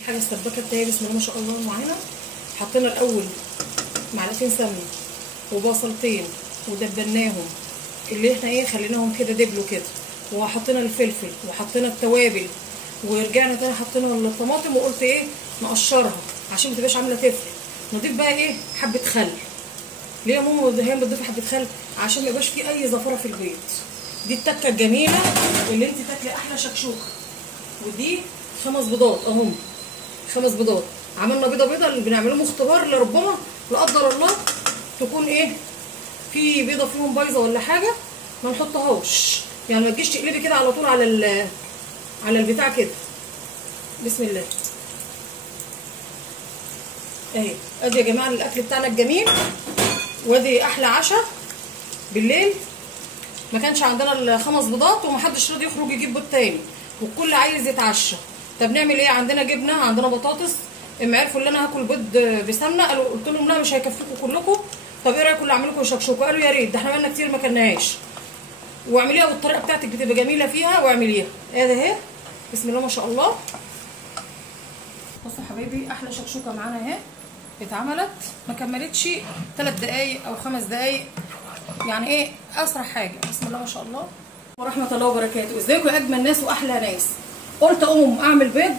دي حاجه السباكه بتاعي بسم الله ما شاء الله معانا. حطينا الاول معلقتين سمنه وبصلتين ودبناهم، اللي احنا ايه خليناهم كده دبلوا كده، وحطينا الفلفل وحطينا التوابل، ورجعنا تاني حطينا الطماطم، وقلت ايه نقشرها عشان ما تبقاش عامله تفل. نضيف بقى ايه حبه خل. ليه يا ماما هي بتضيف حبه خل؟ عشان ما يبقاش فيه اي زفره في البيض. دي التكه الجميله اللي انت تاكلي احلى شكشوكه. ودي 5 بيضات اهم، 5 بيضات. عملنا بيضه اللي بنعملهم اختبار لربما لا قدر الله تكون ايه في بيضه فيهم بايظه ولا حاجه ما نحطهاش، يعني ما تجيش تقلبي كده على طول على البتاع كده. بسم الله اهي. ادي يا جماعه الاكل بتاعنا الجميل، وادي احلى عشاء بالليل. ما كانش عندنا ال5 بيضات ومحدش راضي يخرج يجيب بيض تاني، والكل عايز يتعشى. طب نعمل ايه؟ عندنا جبنه، عندنا بطاطس. اما عرفوا ان انا هاكل بيض بسمنه قلت لهم لا مش هيكفيكم كلكم، طب ايه رايكم اعمل لكم شكشوكه؟ قالوا يا ريت، ده احنا بقالنا كتير ما كلناهاش. واعمليها بالطريقه بتاعتك بتبقى جميله فيها، واعمليها ادي اهي بسم الله ما شاء الله. بصوا حبايبي احلى شكشوكه معانا اهي اتعملت، ما كملتش 3 دقايق او 5 دقايق، يعني ايه اسرع حاجه. بسم الله ما شاء الله ورحمه الله وبركاته. ازيكم يا اجمل ناس واحلى ناس. قلت اقوم اعمل بيض،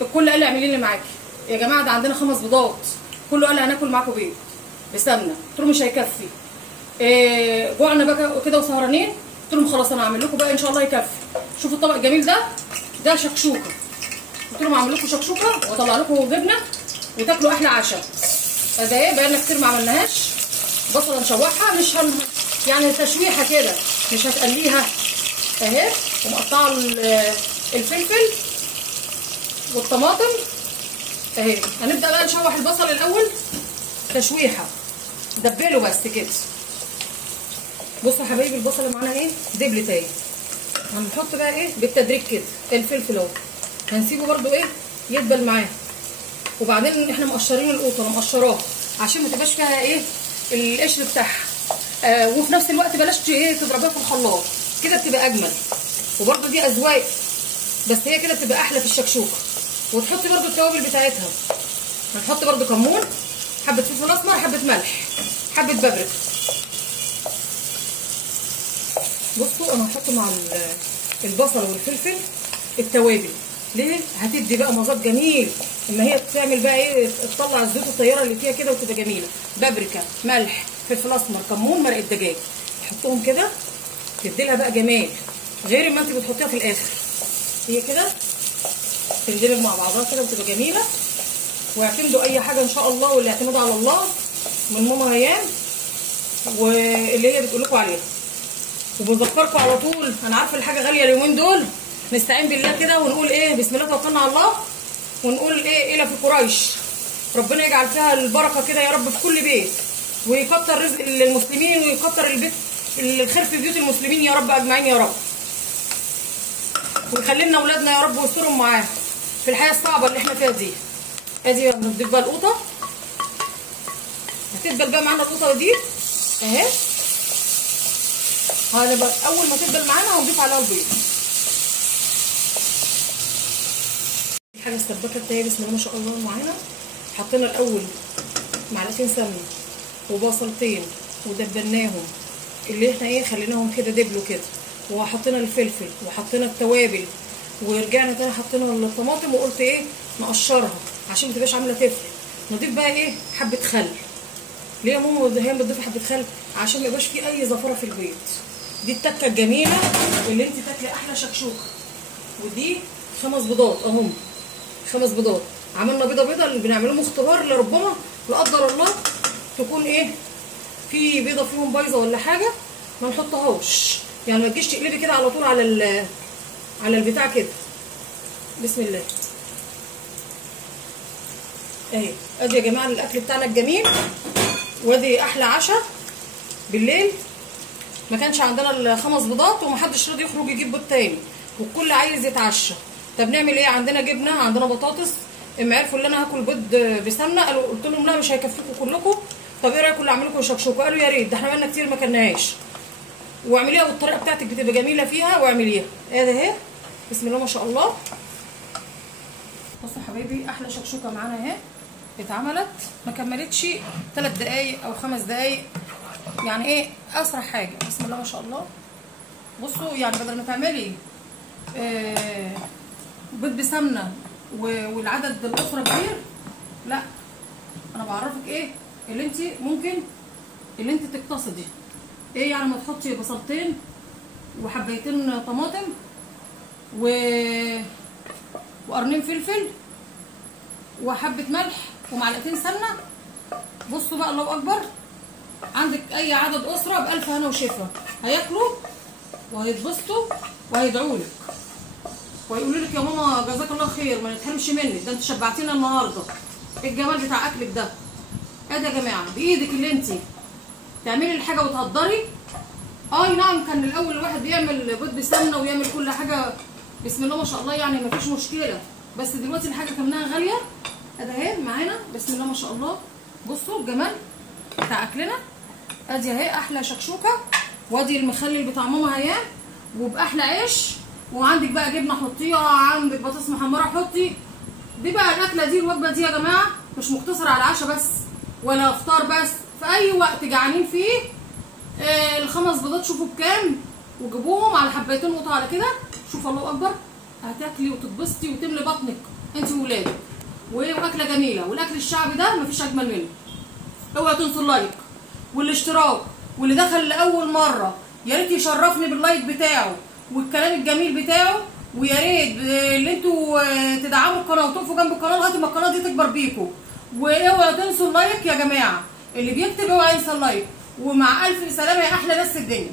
الكل قال لي اعملي لي معاكي يا جماعه، ده عندنا 5 بيضات، كله قال لي هناكل معاكم بيض بسمنه. قلت لهم مش هيكفي، جوعنا بقى كده وسهرانين. قلت لهم خلاص انا هعمل لكم بقى ان شاء الله يكفي. شوفوا الطبق الجميل ده شكشوكه. قلت لهم هعمل لكم شكشوكه واطلع لكم جبنه وتاكلوا احلى عشاء. فده ايه بقالنا كتير ما عملناهاش. بصله نشوحها، مش يعني تشويحه كده، مش هتقليها اهي. ومقطعه الفلفل والطماطم اهي. هنبدا بقى نشوح البصل الاول تشويحه، دبله بس كده. بصوا يا حبايبي البصل اللي معانا ايه دبلت اهي. هنحط بقى ايه بالتدريج كده الفلفل اهو، هنسيبه برده ايه يدبل معاه. وبعدين احنا مقشرين القوطه، انا مقشراها عشان ما تبقاش فيها ايه القشر بتاعها. وفي نفس الوقت بلاش ايه تضربيها في الخلاط كده بتبقى اجمل. وبرده دي اذواق، بس هي كده بتبقى احلى في الشكشوكه. وتحطي برده التوابل بتاعتها. هنحط برده كمون، حبه فلفل اسمر، حبه ملح، حبه بابريكا. بصوا انا هحط مع البصل والفلفل التوابل. ليه؟ هتدي بقى مذاق جميل اما هي بتعمل بقى ايه تطلع الزيوت الطياره اللي فيها كده وتبقى جميله. بابريكا، ملح، فلفل اسمر، كمون، مرقه دجاج، تحطهم كده تدي لها بقى جمال غير ما انت بتحطيها في الاخر. هي كده تندمج مع بعضها كده وتبقى جميله. واعتمدوا اي حاجه ان شاء الله، والاعتماد على الله من ماما ريان واللي هي بتقول لكم عليها. وبذكركم على طول، انا عارفه الحاجه غاليه اليومين دول، نستعين بالله كده ونقول ايه بسم الله توكلنا على الله، ونقول ايه الى في قريش. ربنا يجعل فيها البركه كده يا رب في كل بيت، ويكتر رزق للمسلمين، ويكتر الخير في بيوت المسلمين يا رب اجمعين يا رب. ويخلي لنا اولادنا يا رب ويسترهم معاهم في الحياه الصعبه اللي احنا فيها دي. ادي هنضيف بقى القوطه، هتدبل بقى معانا القوطه دي اهي. هنبقى اول ما تدبل معانا هنضيف عليها البيض. دي حاجه السباكه بتاعي بسم الله ما شاء الله معانا. حطينا الاول معلقتين سمنه وبصلتين ودبناهم، اللي احنا ايه خليناهم كده دبلوا كده، وحطينا الفلفل وحطينا التوابل، ورجعنا تاني حطينا الطماطم، وقلت ايه نقشرها عشان ما تبقاش عامله تفل. نضيف بقى ايه حبه خل. ليه يا ماما هي بتضيف حبه خل؟ عشان ما يبقاش فيه اي زفره في البيض. دي التكه الجميله اللي انت تاكلي احلى شكشوكه. ودي 5 بيضات اهم، 5 بيضات. عملنا بيضه اللي بنعملهم اختبار لربما لا قدر الله تكون ايه في بيضه فيهم بايظه ولا حاجه ما نحطهاش، يعني ما تجيش تقلبي كده على طول على البتاع كده. بسم الله اهي. ادي يا جماعه الاكل بتاعنا الجميل، وادي احلى عشاء بالليل. ما كانش عندنا ال5 بيضات ومحدش راضي يخرج يجيب بيض تاني، والكل عايز يتعشى. طب نعمل ايه؟ عندنا جبنه، عندنا بطاطس. اما عرفوا ان انا هاكل بيض بسمنه قلت لهم لا مش هيكفيكم كلكم، طب ايه رايكم اعمل لكم شكشوكه؟ قالوا يا ريت، ده احنا بقالنا كتير ما كلناهاش. واعمليها بالطريقه بتاعتك بتبقى جميله فيها، واعمليها ادي اهي بسم الله ما شاء الله. بصوا حبايبي احلى شكشوكه معانا اهي اتعملت، ما كملتش 3 دقايق او 5 دقايق، يعني ايه اسرع حاجه. بسم الله ما شاء الله. بصوا يعني بدل ما تعملي بيض بسمنه والعدد الاسره كبير، لا انا بعرفك ايه اللي انت ممكن اللي انت تقتصدي. ايه يعني ما تحطي بصلتين وحبايتين طماطم وقرنين فلفل وحبه ملح ومعلقتين سمنه. بصوا بقى الله اكبر، عندك اي عدد اسره ب1000 هنا وشفا، هياكلوا وهيتبسطوا وهيدعوا لك ويقولوا لك يا ماما جزاك الله خير، ما نتحرمش منك، ده انت شبعتينا النهارده. ايه الجمال بتاع اكلك ده؟ ادي يا جماعه بايدك اللي انت تعملي الحاجه وتقدري. اي نعم كان الاول الواحد بيعمل بيض بسمنه ويعمل كل حاجه بسم الله ما شاء الله، يعني مفيش مشكله، بس دلوقتي الحاجه كمنها غاليه. ادي اهي معانا بسم الله ما شاء الله. بصوا الجمال بتاع اكلنا. ادي اهي احلى شكشوكه، وادي المخلل بتاع ماما اهي وباحلى عيش، وعندك بقى جبنه حطيها، عندك بطاطس محمره حطي. دي بقى الاكله دي الوجبه دي يا جماعه مش مقتصره على عشاء بس ولا افطار بس، في اي وقت جعانين فيه. ال5 بيضات شوفوا بكام، وجيبوهم على حبايتين قطع على كده، شوف الله اكبر، هتاكلي وتتبسطي وتملي بطنك انت وولادك، واكله جميله. والاكل الشعبي ده مفيش اجمل منه. اوعوا تنسوا اللايك والاشتراك، واللي دخل لاول مره يا ريت يشرفني باللايك بتاعه والكلام الجميل بتاعه، ويا ريت اللي انتوا تدعموا القناه وتقفوا جنب القناه لغايه ما القناه دي تكبر بيكم. واوعوا تنسوا اللايك يا جماعه، اللي بيكتب اوعى ينسى اللايك. ومع الف سلامه يا احلى ناس الدنيا.